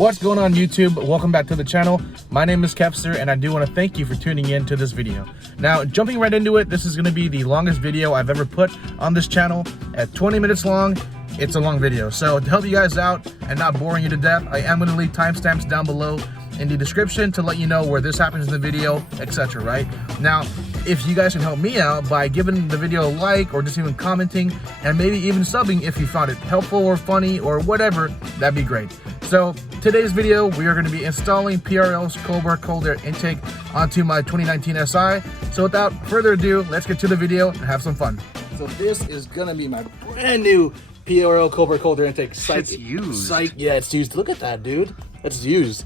What's going on YouTube? Welcome back to the channel. My name is Kepster and I do want to thank you for tuning in to this video. Now jumping right into it, this is going to be the longest video I've ever put on this channel. At 20 minutes long, it's a long video. So to help you guys out and not boring you to death, I am going to leave timestamps down below in the description to let you know where this happens in the video, etc. Right? Now, if you guys can help me out by giving the video a like or just even commenting and maybe even subbing if you found it helpful or funny or whatever, that'd be great. So today's video, we are going to be installing PRL's Cobra cold air intake onto my 2019 SI. So without further ado, let's get to the video and have some fun. So this is going to be my brand new PRL Cobra cold air intake. It's used. Yeah, it's used. Look at that, dude. It's used.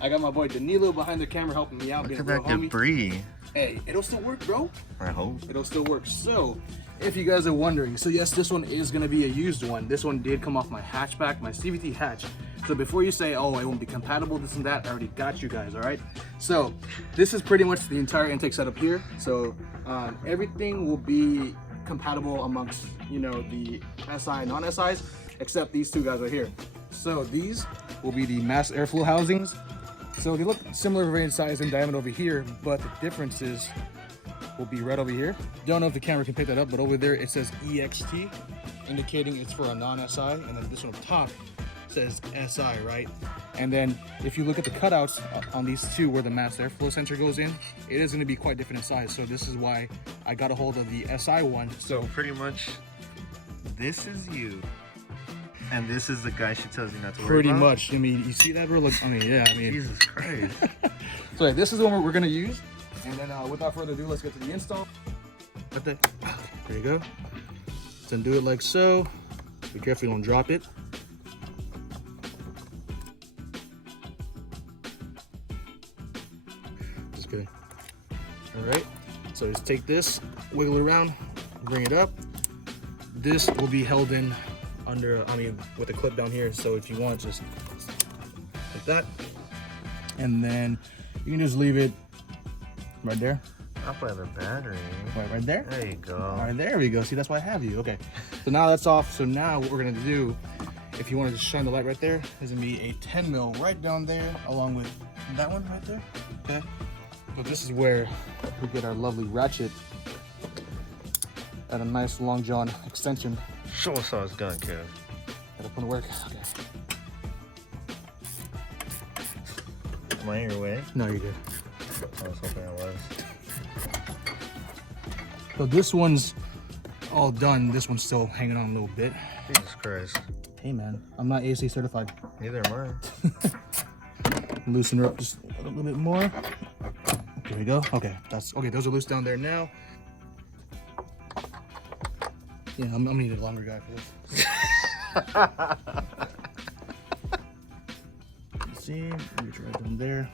I got my boy Danilo behind the camera helping me out. Look at that debris. Hey, it'll still work, bro. I hope. It'll still work. So, if you guys are wondering, so yes, this one is going to be a used one. This one did come off my hatchback, my CVT hatch. So before you say, oh, it won't be compatible, this and that, I already got you guys, all right? So, this is pretty much the entire intake setup here. So, everything will be compatible amongst, you know, the SI and non-SIs, except these two guys right here. So, these will be the mass airflow housings. So they look similar in size and diameter over here, but the differences will be right over here. Don't know if the camera can pick that up, but over there it says EXT, indicating it's for a non-SI, and then this one up top says SI, right? And then if you look at the cutouts on these two where the mass airflow sensor goes in, it is going to be quite different in size. So this is why I got a hold of the SI one. So pretty much, this is you. And this is the guy she tells you not to worry about? Pretty much. I mean, you see that, bro? Like, I mean, yeah, I mean. Jesus Christ. So yeah, this is the one we're going to use. And then without further ado, let's get to the install. There you go. Then do it like so. Be careful you don't drop it. Just kidding. Alright. So just take this, wiggle it around, bring it up. This will be held in under, with a clip down here. So if you want, just like that. And then you can just leave it right there. Up by the battery. Right there? There you go. All right, there we go. See, that's why I have you. Okay. So now that's off. So now what we're going to do, if you want to just shine the light right there, there's going to be a 10 mil right down there along with that one right there. Okay. So this is where we get our lovely ratchet at a nice long john extension. Show us how it's done, Kev. Gotta put it to work. Okay. Am I in your way? No, you're good. I was hoping I was. So this one's all done. This one's still hanging on a little bit. Jesus Christ. Hey man, I'm not AC certified. Neither am I. Loosen her up just a little bit more. There we go. Okay, that's okay. Those are loose down there now. Yeah, I'm gonna need a longer guy for this. See, reach right down there.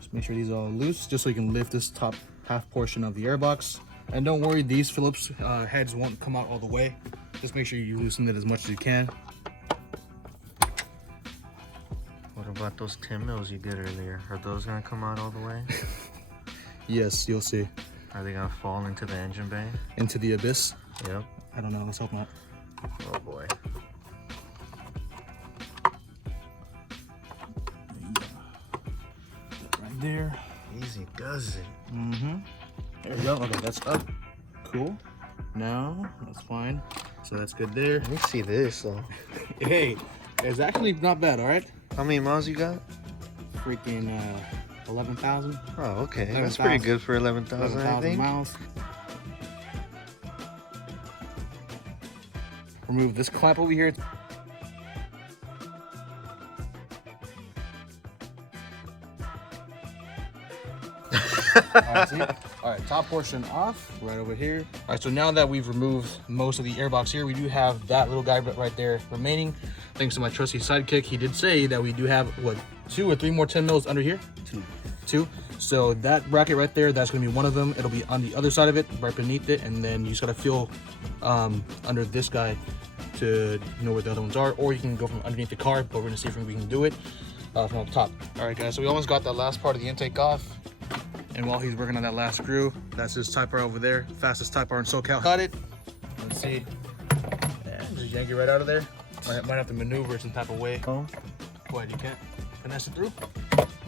Just make sure these are all loose, just so you can lift this top half portion of the airbox. And don't worry, these Phillips heads won't come out all the way. Just make sure you loosen it as much as you can. What about those 10 mils you did earlier? Are those gonna come out all the way? Yes, you'll see. Are they gonna fall into the engine bay? Into the abyss? Yep. I don't know, let's hope not. Oh boy. Right there. Easy does it. Mm-hmm. There we go. Okay, that's up. Cool. Now, that's fine. So that's good there. Let me see this though. Hey, it's actually not bad, all right? How many miles you got? Freaking 11,000. Oh, okay. That's pretty good for 11,000, I think. Miles. Remove this clamp over here. All right, top portion off, right over here. All right, so now that we've removed most of the airbox here, we do have that little guy right there remaining. Thanks to my trusty sidekick, he did say that we do have, what, 2 or 3 more 10 mils under here? Two. So that bracket right there, that's gonna be one of them. It'll be on the other side of it, right beneath it, and then you just gotta feel under this guy to know where the other ones are, or you can go from underneath the car, but we're gonna see if we can do it from up top. All right, guys, so we almost got that last part of the intake off. And while he's working on that last screw, that's his Type R over there. Fastest Type R in SoCal. Cut it. Let's see. Yeah, just yank it right out of there. Might have to maneuver it some type of way. Oh. What, you can't? finesse it through.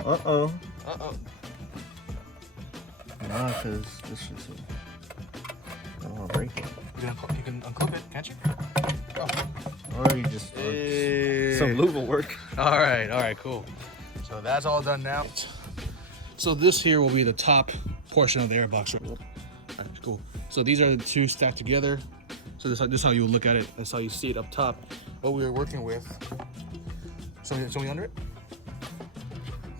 Uh-oh. Uh-oh. Nah, because this is... I don't want to break it. You can unclip it, can't you? Oh. Or you just... some lube will work. All right, cool. So that's all done now. So this here will be the top portion of the airbox. All right, cool. So these are the two stacked together. So this is how you look at it. That's how you see it up top. What we were working with, something under it,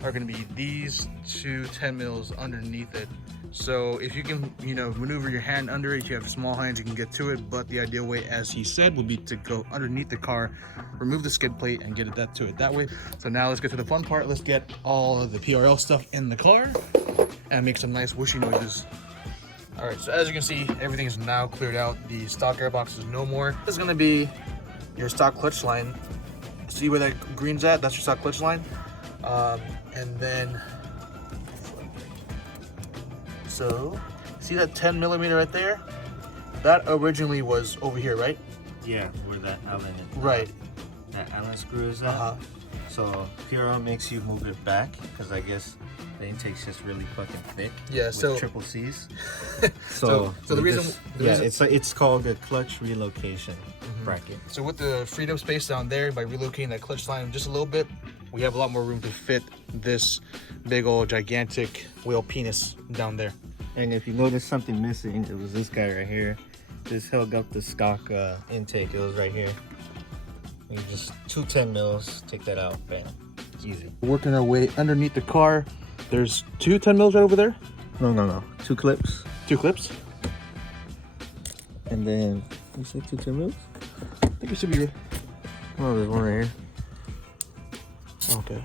are going to be these two 10 mils underneath it. So if you can, maneuver your hand under it, if you have small hands, you can get to it. But the ideal way, as he said, would be to go underneath the car, remove the skid plate, and get it to it that way. So now let's get to the fun part. Let's get all of the PRL stuff in the car and make some nice whooshy noises. All right, so as you can see, everything is now cleared out. The stock airbox is no more. This is gonna be your stock clutch line. See where that green's at? That's your stock clutch line. And then, so see that 10 millimeter right there? That originally was over here, right? Yeah, where that Allen is. Right. That Allen screw is at. So PRL makes you move it back because I guess the intake's just really fucking thick. Yeah. With So triple C's. so the reason, it's called a clutch relocation bracket. So with the freed up space down there, by relocating that clutch line just a little bit, we have a lot more room to fit this big old gigantic wheel penis down there. And if you notice something missing, it was this guy right here. This held up the stock intake. It was right here. You just 2 10 mils, take that out, bam. It's easy. Working our way underneath the car. There's 2 10 mils right over there. No. 2 clips. 2 clips. And then, you said 2 10 mils? I think it should be good. Oh, there's one right here. Okay.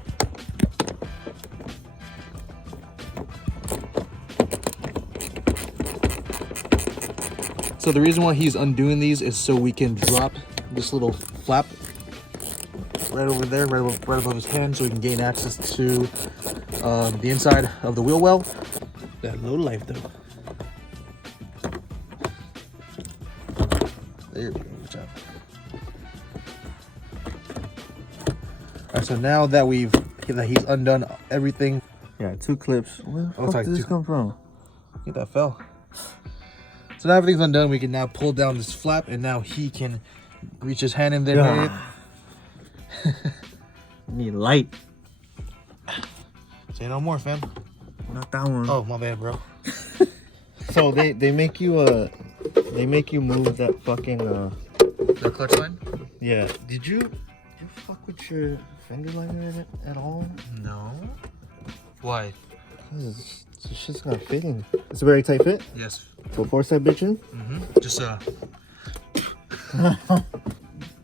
So the reason why he's undoing these is so we can drop this little flap right over there, right above his hand, so we can gain access to the inside of the wheel well. That low life though. There we go. Good job. All right, so now that he's undone everything. Yeah, 2 clips. Where the fuck did this come from? I think that fell. So now everything's undone. We can now pull down this flap, and now he can reach his hand in there. Yeah. Need light. Say no more, fam. Not that one. Oh, my bad, bro. So they make you move that fucking The clutch line? Yeah. Did you fuck with your fender liner in it at all? No. Why? This shit's not fitting. It's a very tight fit. Yes. So force that bitch in. Just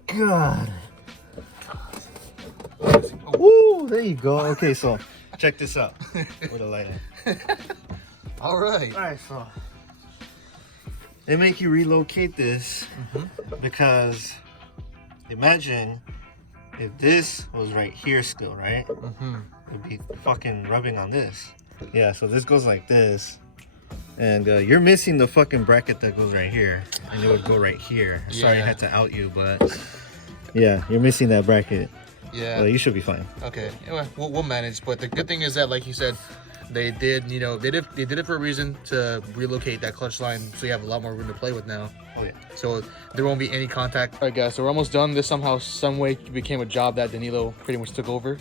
God. Woo! There you go. Okay, so check this out with a light on. All right. All right, so they make you relocate this because imagine if this was right here still, right? It'd be fucking rubbing on this. Yeah, so this goes like this. And you're missing the fucking bracket that goes right here. And it would go right here. Yeah. Sorry I had to out you, but yeah, you're missing that bracket. Yeah. Well, you should be fine. Okay. Anyway, we'll manage. But the good thing is that, like you said, they did it for a reason, to relocate that clutch line, so you have a lot more room to play with now. Oh yeah. So there won't be any contact. All right, guys. So we're almost done. This somehow, some way, became a job that Danilo pretty much took over.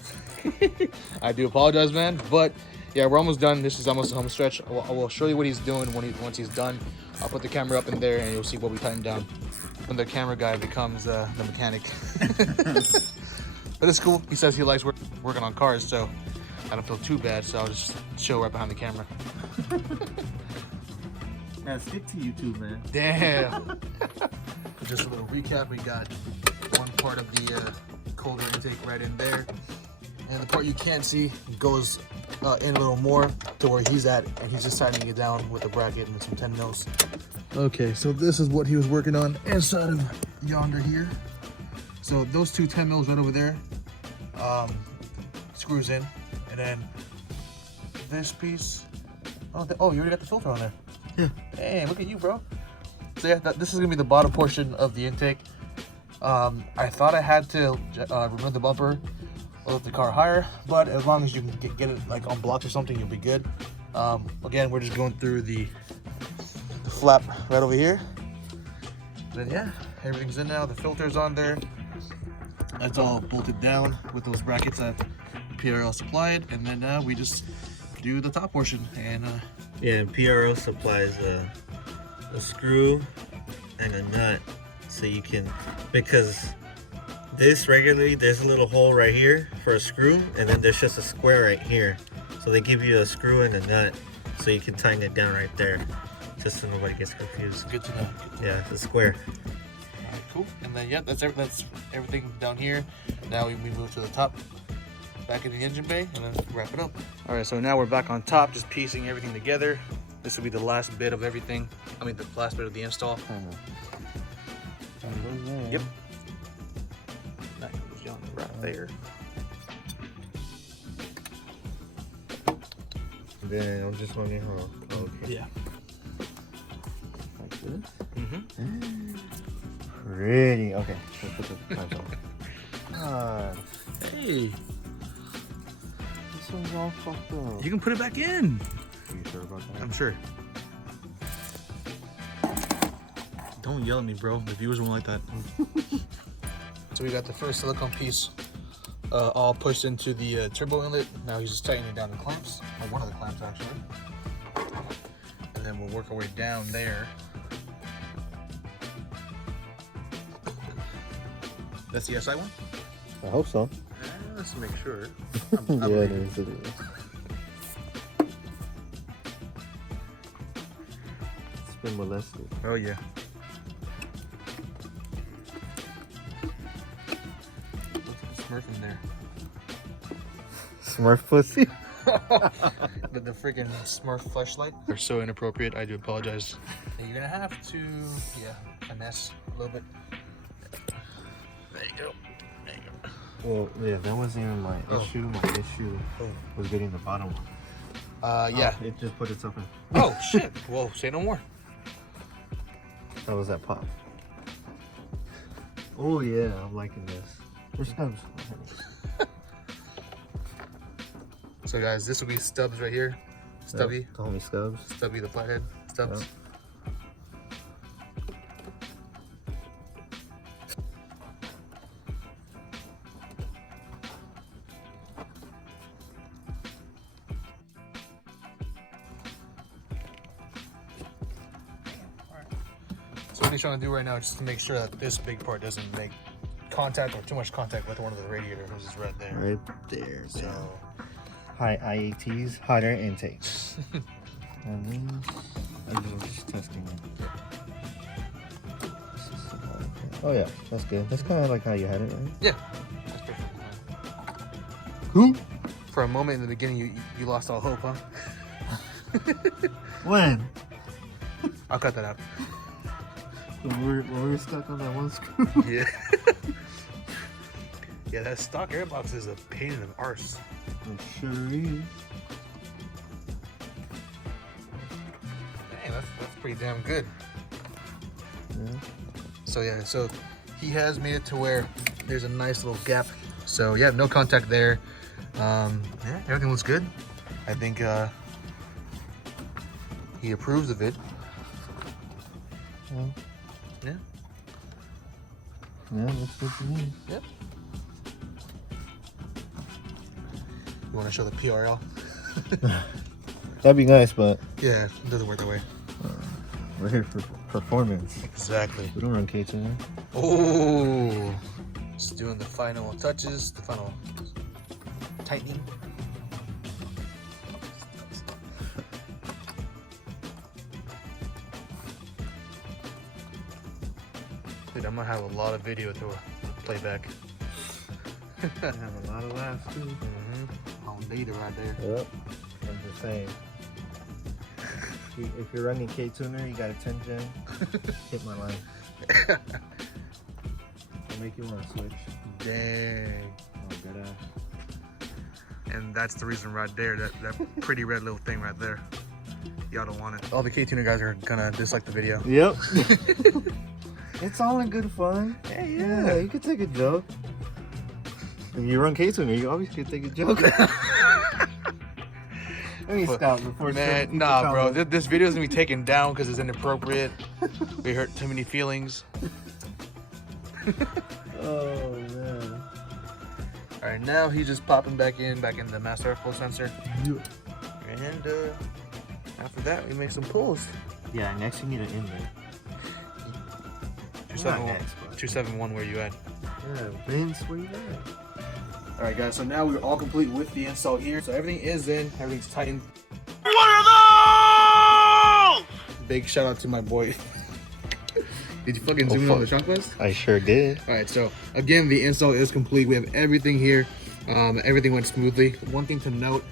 I do apologize, man. But yeah, we're almost done. This is almost a home stretch. I will show you what he's doing once he's done. I'll put the camera up in there, and you'll see what we tightened down. When the camera guy becomes the mechanic. But it's cool. He says he likes working on cars, so I don't feel too bad. So I'll just chill right behind the camera. Yeah, stick to YouTube, man. Damn. Just a little recap. We got one part of the Cobra intake right in there, and the part you can't see goes in a little more to where he's at, and he's just tightening it down with a bracket and some 10 mils. Okay, so this is what he was working on inside of yonder here. So those 2 10 mils right over there screws in, and then this piece. Oh, you already got the filter on there. Yeah. Hey, look at you, bro. So yeah, this is gonna be the bottom portion of the intake. I thought I had to remove the bumper, will lift the car higher, but as long as you can get it like on blocks or something, you'll be good. Again, we're just going through the flap right over here. Then yeah, everything's in now. The filter's on there. That's all bolted down with those brackets that PRL supplied, and then now we just do the top portion. And yeah, and PRL supplies a screw and a nut, so you can, because this regularly there's a little hole right here for a screw, and then there's just a square right here. So they give you a screw and a nut, so you can tighten it down right there, just so nobody gets confused. Good to know. Yeah, it's a square. Alright, cool. And then yeah, that's everything down here. Now we move to the top, back in the engine bay, and then wrap it up. All right, so now we're back on top, just piecing everything together. This will be the last bit of everything. I mean, the last bit of the install. Yep. That goes down right there. Then I'm just wondering how. Oh, okay. Yeah. Like this. Mm-hmm. Pretty. Okay. Let's put the clamps on. Hey, This one's all fucked up. you can put it back in. Are you sure about that? I'm sure. Don't yell at me, bro. The viewers won't like that. So we got the first silicone piece all pushed into the turbo inlet. Now he's just tightening down the clamps, or one of the clamps actually. And then we'll work our way down there. That's the SI one? I hope so. Let's make sure. Yeah, it is. It is. It's been molested. Oh yeah. Smurf in there. Smurf pussy. The freaking Smurf flashlight. They're so inappropriate. I do apologize. And you're gonna have to, finesse a little bit. There you go. There you go. Well, yeah, that wasn't even my issue. My issue was getting the bottom one. Yeah. It just put itself in. Oh shit. Whoa. Say no more. How was that pop? Oh yeah, I'm liking this. Where's Stubbs? So guys, this will be Stubbs right here. Stubby. Yep, the homie Stubbs. Stubby the flathead. Stubbs. Yep. So what he's trying to do right now is just to make sure that this big part doesn't make contact or too much contact with one of the radiators, which is right there. Right there. So high IATs, hot air intake. And then I'm just testing it. Oh yeah, that's good. That's kind of like how you had it, right? yeah. That's perfect. Who? For a moment in the beginning, you lost all hope, huh? When? I'll cut that out. When we were stuck on that one screw. Yeah. Yeah, that stock airbox is a pain in the arse. It sure is. Dang, that's pretty damn good. Yeah. So yeah, so he has made it to where there's a nice little gap. So yeah, no contact there. Yeah, everything looks good. I think he approves of it. Yeah. Yeah. Yeah, looks good to me. Yep. You want to show the PRL? That'd be nice, but Yeah, it doesn't work that way. we're here for performance. Exactly. We don't run K2. Oh, just doing the final touches, the final tightening. Dude, I'm gonna have a lot of video to play back. I have a lot of laughs too. On data right there. Yep. I'm just saying. If you're running K-Tuner, you got a 10 gen, hit my line. I'll make you want to switch. Dang. Oh, good ass. And that's the reason right there, that pretty red little thing right there. Y'all don't want it. All the K-Tuner guys are gonna dislike the video. Yep. It's all in good fun. Hey, Yeah, you could take a joke. If you run case with me, you obviously take a joke. Let me stop before. Man, nah, bro. This video is gonna be taken down because it's inappropriate. We hurt too many feelings. Oh man. All right, now he's just popping back in the MAF sensor. And after that, we make some pulls. Yeah, next you need an inlet. 271, where you at? Yeah, Vince, where you at? All right, guys. So now we're all complete with the install here. So everything is in. Everything's tightened. What are those? Big shout out to my boy. Did you fucking zoom in on the trunk list? I sure did. All right, so again, the install is complete. We have everything here. Everything went smoothly. One thing to note,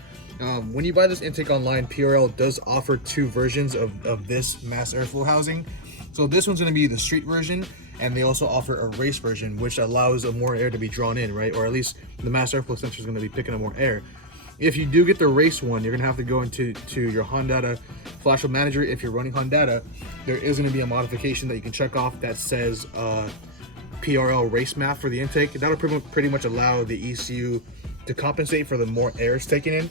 when you buy this intake online, PRL does offer 2 versions of this mass airflow housing. So this one's gonna be the street version, and they also offer a race version, which allows more air to be drawn in, right? Or at least the mass airflow sensor is gonna be picking up more air. If you do get the race one, you're gonna have to go into your Honda Flash Manager. If you're running Honda, there is gonna be a modification that you can check off that says PRL race MAF for the intake. That'll pretty much allow the ECU to compensate for the more air it's taking in.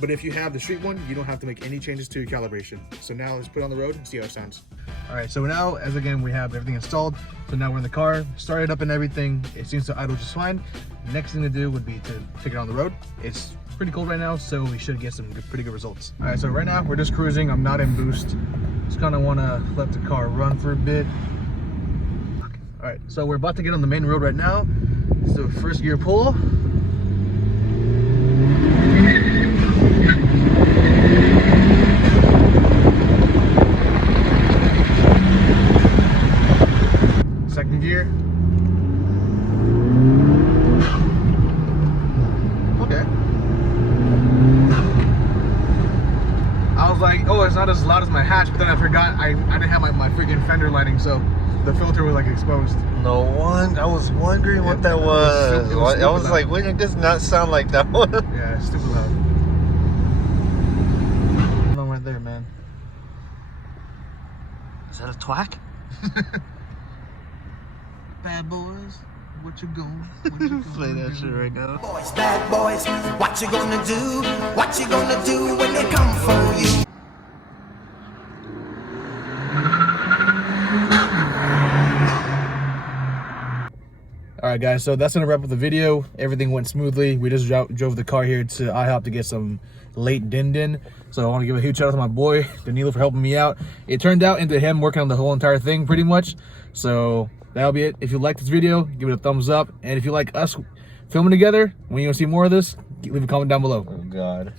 But if you have the street one, you don't have to make any changes to your calibration. So now let's put it on the road and see how it sounds. All right, so now, as again, we have everything installed. So now we're in the car, started up and everything. It seems to idle just fine. Next thing to do would be to take it on the road. It's pretty cold right now, so we should get some pretty good results. All right, so right now we're just cruising. I'm not in boost. Just kind of want to let the car run for a bit. All right, so we're about to get on the main road right now. So first gear pull. Second gear. Okay. I was like, oh, it's not as loud as my hatch, but then I forgot I didn't have my freaking fender lighting, so the filter was like exposed. No one. I was wondering what that was. I was like, wait, it does not sound like that one. Yeah, it's stupid loud. No, right there, man. Is that a twack? Bad boys, what you going? Play that shit right now. Boys, bad boys, what you gonna do? What you gonna do when they come for you? All right, guys, so that's gonna wrap up the video. Everything went smoothly. We just drove the car here to IHOP to get some late din-din. So I want to give a huge shout out to my boy Danilo for helping me out. It turned out into him working on the whole entire thing pretty much. So that'll be it. If you like this video, give it a thumbs up. And if you like us filming together, when you want to see more of this, leave a comment down below. Oh God.